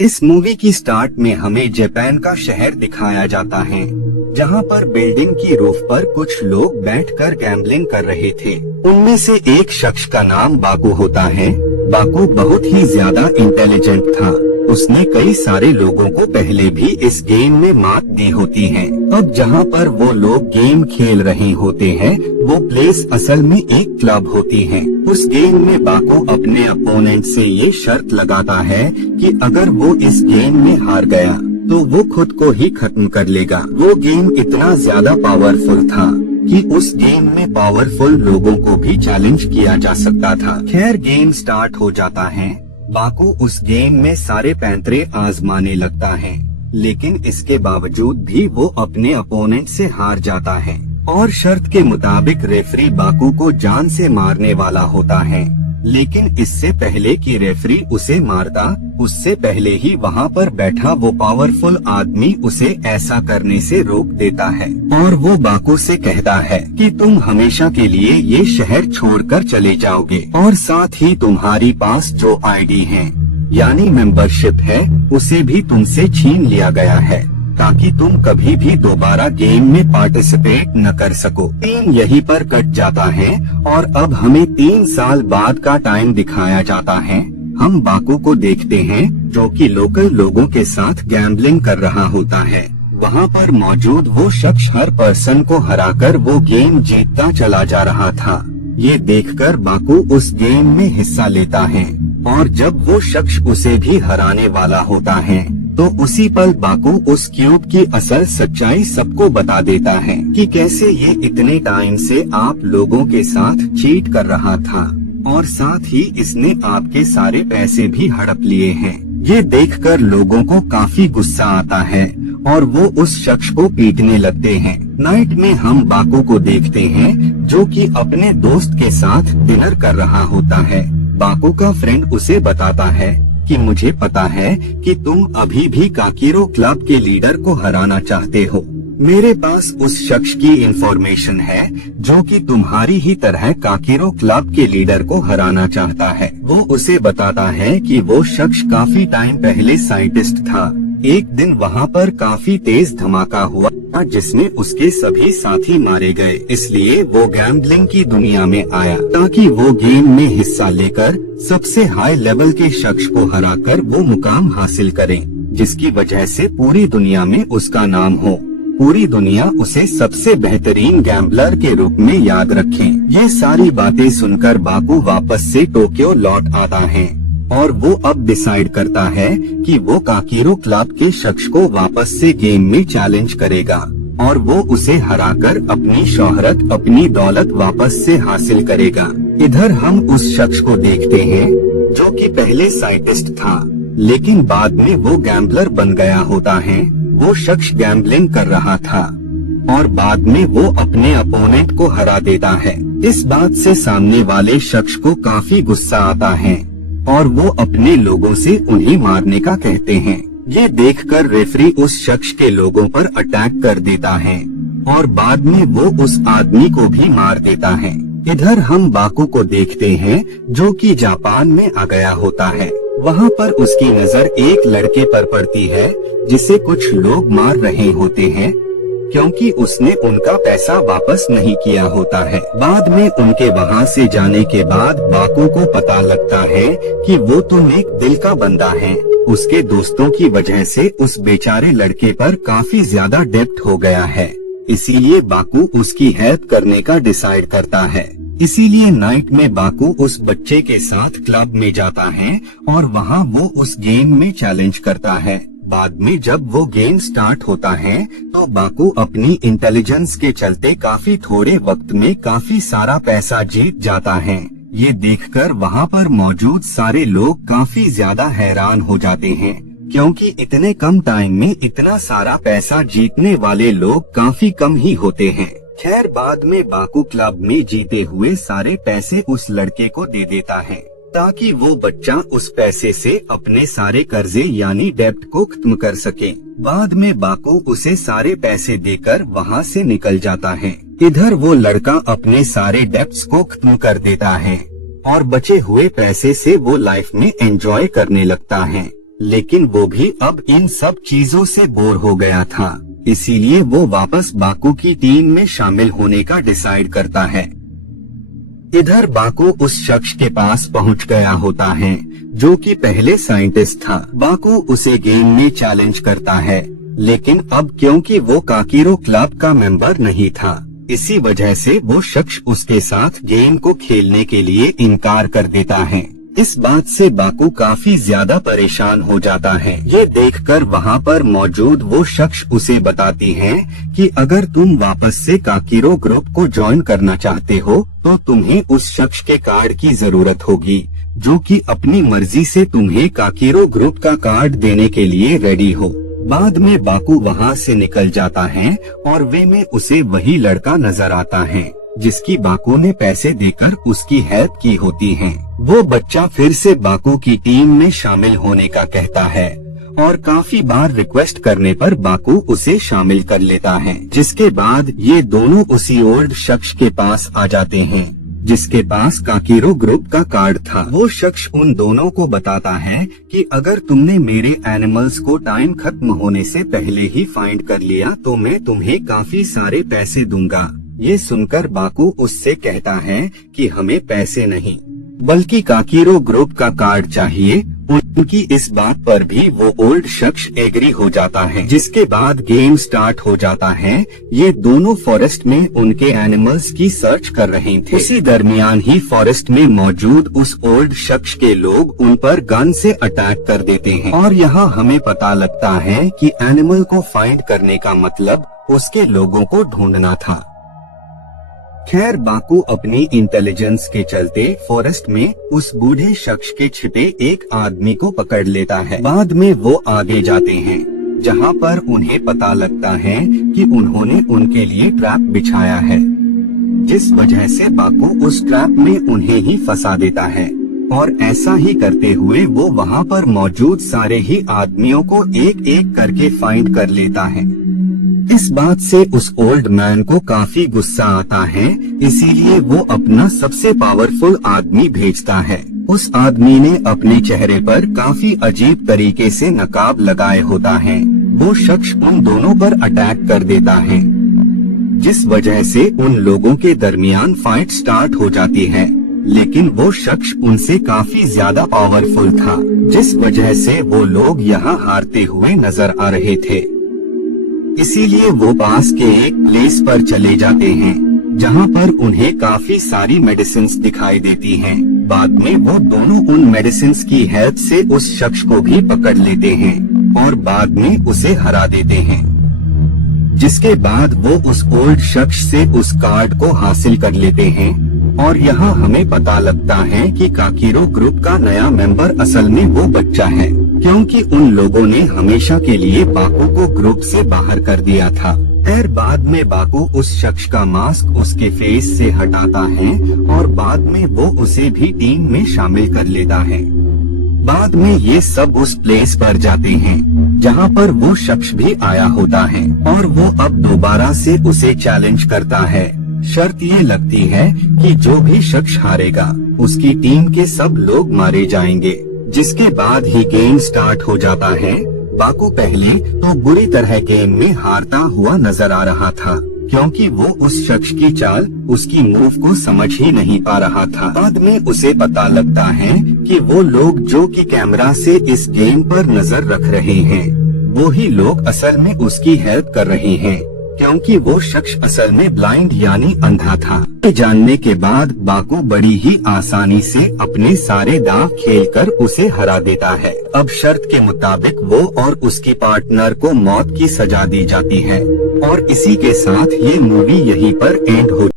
इस मूवी की स्टार्ट में हमें जापान का शहर दिखाया जाता है, जहां पर बिल्डिंग की रूफ पर कुछ लोग बैठकर गैम्बलिंग कर रहे थे। उनमें से एक शख्स का नाम बाकू होता है। बाकू बहुत ही ज्यादा इंटेलिजेंट था। उसने कई सारे लोगों को पहले भी इस गेम में मात दी होती है। अब जहां पर वो लोग गेम खेल रहे होते हैं, वो प्लेस असल में एक क्लब होती है। उस गेम में बाकू अपने अपोनेंट से ये शर्त लगाता है कि अगर वो इस गेम में हार गया तो वो खुद को ही खत्म कर लेगा। वो गेम इतना ज्यादा पावरफुल था कि उस गेम में पावरफुल लोगों को भी चैलेंज किया जा सकता था। खैर, गेम स्टार्ट हो जाता है। बाकू उस गेम में सारे पैंतरे आजमाने लगता है, लेकिन इसके बावजूद भी वो अपने अपोनेंट से हार जाता है और शर्त के मुताबिक रेफरी बाकू को जान से मारने वाला होता है। लेकिन इससे पहले कि रेफरी उसे मारता, उससे पहले ही वहाँ पर बैठा वो पावरफुल आदमी उसे ऐसा करने से रोक देता है और वो बाकू से कहता है कि तुम हमेशा के लिए ये शहर छोड़कर चले जाओगे और साथ ही तुम्हारी पास जो आईडी है यानी मेंबरशिप है, उसे भी तुमसे छीन लिया गया है ताकि तुम कभी भी दोबारा गेम में पार्टिसिपेट न कर सको। सीन यहीं पर कट जाता है और अब हमें 3 साल बाद का टाइम दिखाया जाता है। हम बाकू को देखते हैं जो कि लोकल लोगों के साथ गैम्बलिंग कर रहा होता है। वहाँ पर मौजूद वो शख्स हर पर्सन को हराकर वो गेम जीतता चला जा रहा था। ये देखकर बाकू उस गेम में हिस्सा लेता है और जब वो शख्स उसे भी हराने वाला होता है तो उसी पल बाकू उस क्यूब की असल सच्चाई सबको बता देता है कि कैसे ये इतने टाइम से आप लोगों के साथ चीट कर रहा था और साथ ही इसने आपके सारे पैसे भी हड़प लिए हैं। ये देखकर लोगों को काफी गुस्सा आता है और वो उस शख्स को पीटने लगते हैं। नाइट में हम बाकू को देखते हैं जो कि अपने दोस्त के साथ डिनर कर रहा होता है। बाकू का फ्रेंड उसे बताता है कि मुझे पता है कि तुम अभी भी काकीरो क्लब के लीडर को हराना चाहते हो। मेरे पास उस शख्स की इंफॉर्मेशन है जो कि तुम्हारी ही तरह काकीरो क्लब के लीडर को हराना चाहता है। वो उसे बताता है कि वो शख्स काफी टाइम पहले साइंटिस्ट था। एक दिन वहाँ पर काफी तेज धमाका हुआ जिसमें उसके सभी साथी मारे गए, इसलिए वो गैम्बलिंग की दुनिया में आया ताकि वो गेम में हिस्सा लेकर सबसे हाई लेवल के शख्स को हराकर वो मुकाम हासिल करे, जिसकी वजह से पूरी दुनिया में उसका नाम हो। पूरी दुनिया उसे सबसे बेहतरीन गैम्बलर के रूप में याद रखे। ये सारी बातें सुनकर बाकू वापस से टोक्यो लौट आता है और वो अब डिसाइड करता है कि वो काकीरो क्लब के शख्स को वापस से गेम में चैलेंज करेगा और वो उसे हराकर अपनी शोहरत, अपनी दौलत वापस से हासिल करेगा। इधर हम उस शख्स को देखते हैं जो कि पहले साइंटिस्ट था, लेकिन बाद में वो गैम्बलर बन गया होता है। वो शख्स गैम्बलिंग कर रहा था और बाद में वो अपने अपोनेंट को हरा देता है। इस बात से सामने वाले शख्स को काफी गुस्सा आता है और वो अपने लोगों से उन्हें मारने का कहते हैं। ये देखकर रेफरी उस शख्स के लोगों पर अटैक कर देता है और बाद में वो उस आदमी को भी मार देता है। इधर हम बाकू को देखते हैं जो कि जापान में आ गया होता है। वहाँ पर उसकी नजर एक लड़के पर पड़ती है जिसे कुछ लोग मार रहे होते हैं क्योंकि उसने उनका पैसा वापस नहीं किया होता है। बाद में उनके वहाँ से जाने के बाद बाकू को पता लगता है कि वो तो नेक दिल का बंदा है। उसके दोस्तों की वजह से उस बेचारे लड़के पर काफी ज्यादा डेब्ट हो गया है, इसीलिए बाकू उसकी हेल्प करने का डिसाइड करता है। इसीलिए नाइट में बाकू उस बच्चे के साथ क्लब में जाता है और वहाँ वो उस गेम में चैलेंज करता है। बाद में जब वो गेम स्टार्ट होता है तो बाकू अपनी इंटेलिजेंस के चलते काफी थोड़े वक्त में काफी सारा पैसा जीत जाता है। ये देखकर वहाँ पर मौजूद सारे लोग काफी ज्यादा हैरान हो जाते हैं क्योंकि इतने कम टाइम में इतना सारा पैसा जीतने वाले लोग काफी कम ही होते हैं। खैर, बाद में बाकू क्लब में जीते हुए सारे पैसे उस लड़के को दे देता है ताकि वो बच्चा उस पैसे से अपने सारे कर्जे यानी डेब्ट को खत्म कर सके। बाद में बाकू उसे सारे पैसे देकर वहाँ से निकल जाता है। इधर वो लड़का अपने सारे डेब्ट्स को खत्म कर देता है और बचे हुए पैसे से वो लाइफ में एंजॉय करने लगता है। लेकिन वो भी अब इन सब चीजों से बोर हो गया था, इसीलिए वो वापस बाकू की टीम में शामिल होने का डिसाइड करता है। इधर बाकू उस शख्स के पास पहुंच गया होता है जो कि पहले साइंटिस्ट था। बाकू उसे गेम में चैलेंज करता है, लेकिन अब क्योंकि वो काकीरो क्लब का मेंबर नहीं था, इसी वजह से वो शख्स उसके साथ गेम को खेलने के लिए इनकार कर देता है। इस बात से बाकू काफी ज्यादा परेशान हो जाता है। ये देखकर वहाँ पर मौजूद वो शख्स उसे बताती हैं कि अगर तुम वापस से काकीरो ग्रुप को ज्वाइन करना चाहते हो तो तुम्हें उस शख्स के कार्ड की जरूरत होगी जो कि अपनी मर्जी से तुम्हें काकीरो ग्रुप का कार्ड देने के लिए रेडी हो। बाद में बाकू वहाँ से निकल जाता है और वे में उसे वही लड़का नजर आता है जिसकी बाकू ने पैसे देकर उसकी हेल्प की होती है। वो बच्चा फिर से बाकू की टीम में शामिल होने का कहता है और काफी बार रिक्वेस्ट करने पर बाकू उसे शामिल कर लेता है। जिसके बाद ये दोनों उसी ओल्ड शख्स के पास आ जाते हैं जिसके पास काकीरो ग्रुप का कार्ड था। वो शख्स उन दोनों को बताता है कि अगर तुमने मेरे एनिमल्स को टाइम खत्म होने से पहले ही फाइंड कर लिया तो मैं तुम्हें काफी सारे पैसे दूंगा। ये सुनकर बाकू उससे कहता है कि हमें पैसे नहीं बल्कि काकीरो ग्रुप का कार्ड चाहिए। उनकी इस बात पर भी वो ओल्ड शख्स एग्री हो जाता है। जिसके बाद गेम स्टार्ट हो जाता है। ये दोनों फॉरेस्ट में उनके एनिमल्स की सर्च कर रहे थे। उसी दरमियान ही फॉरेस्ट में मौजूद उस ओल्ड शख्स के लोग उन पर गन से अटैक कर देते हैं और यहाँ हमें पता लगता है कि एनिमल को फाइंड करने का मतलब उसके लोगों को ढूंढना था। खैर बाकू अपनी इंटेलिजेंस के चलते फॉरेस्ट में उस बूढ़े शख्स के छिपे एक आदमी को पकड़ लेता है। बाद में वो आगे जाते हैं जहाँ पर उन्हें पता लगता है कि उन्होंने उनके लिए ट्रैप बिछाया है, जिस वजह से बाकू उस ट्रैप में उन्हें ही फंसा देता है और ऐसा ही करते हुए वो वहाँ पर मौजूद सारे ही आदमियों को एक एक करके फाइंड कर लेता है। इस बात से उस ओल्ड मैन को काफी गुस्सा आता है, इसीलिए वो अपना सबसे पावरफुल आदमी भेजता है। उस आदमी ने अपने चेहरे पर काफी अजीब तरीके से नकाब लगाए होता है। वो शख्स उन दोनों पर अटैक कर देता है, जिस वजह से उन लोगों के दरमियान फाइट स्टार्ट हो जाती है। लेकिन वो शख्स उनसे काफी ज्यादा पावरफुल था, जिस वजह से वो लोग यहाँ हारते हुए नजर आ रहे थे। इसीलिए वो पास के एक प्लेस पर चले जाते हैं जहाँ पर उन्हें काफी सारी मेडिसिन्स दिखाई देती हैं। बाद में वो दोनों उन मेडिसिन्स की हेल्प से उस शख्स को भी पकड़ लेते हैं और बाद में उसे हरा देते हैं। जिसके बाद वो उस ओल्ड शख्स से उस कार्ड को हासिल कर लेते हैं और यहाँ हमें पता लगता है कि काकीरो ग्रुप का नया मेंबर असल में वो बच्चा है, क्योंकि उन लोगों ने हमेशा के लिए बाकू को ग्रुप से बाहर कर दिया था। खैर बाद में बाकू उस शख्स का मास्क उसके फेस से हटाता है और बाद में वो उसे भी टीम में शामिल कर लेता है। बाद में ये सब उस प्लेस पर जाते हैं जहाँ पर वो शख्स भी आया होता है और वो अब दोबारा से उसे चैलेंज करता है। शर्त ये लगती है कि जो भी शख्स हारेगा उसकी टीम के सब लोग मारे जाएंगे। जिसके बाद ही गेम स्टार्ट हो जाता है। बाकू पहले तो बुरी तरह गेम में हारता हुआ नजर आ रहा था, क्योंकि वो उस शख्स की चाल, उसकी मूव को समझ ही नहीं पा रहा था। बाद में उसे पता लगता है कि वो लोग जो कि कैमरा से इस गेम पर नजर रख रहे हैं, वो ही लोग असल में उसकी हेल्प कर रहे हैं, क्योंकि वो शख्स असल में ब्लाइंड यानी अंधा था। जानने के बाद बाकू बड़ी ही आसानी से अपने सारे दांव खेलकर उसे हरा देता है। अब शर्त के मुताबिक वो और उसकी पार्टनर को मौत की सजा दी जाती है और इसी के साथ ये मूवी यहीं पर एंड हो